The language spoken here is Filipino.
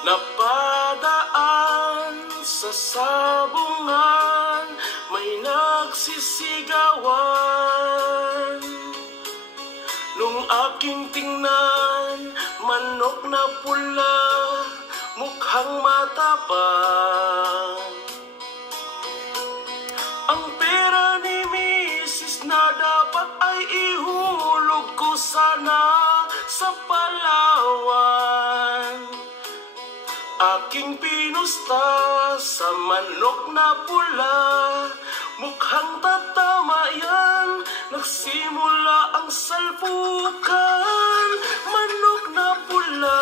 Napadaan sa sabungan, may nagsisigawan. Nung aking tingnan, manok na pula, mukhang matapang. Ang pera ni Mrs. na dapat ay ihulog ko sana sa Palawan. Aking pinusta sa manok na pula, mukhang tatama yan, nagsimula ang salpukan. Manok na pula.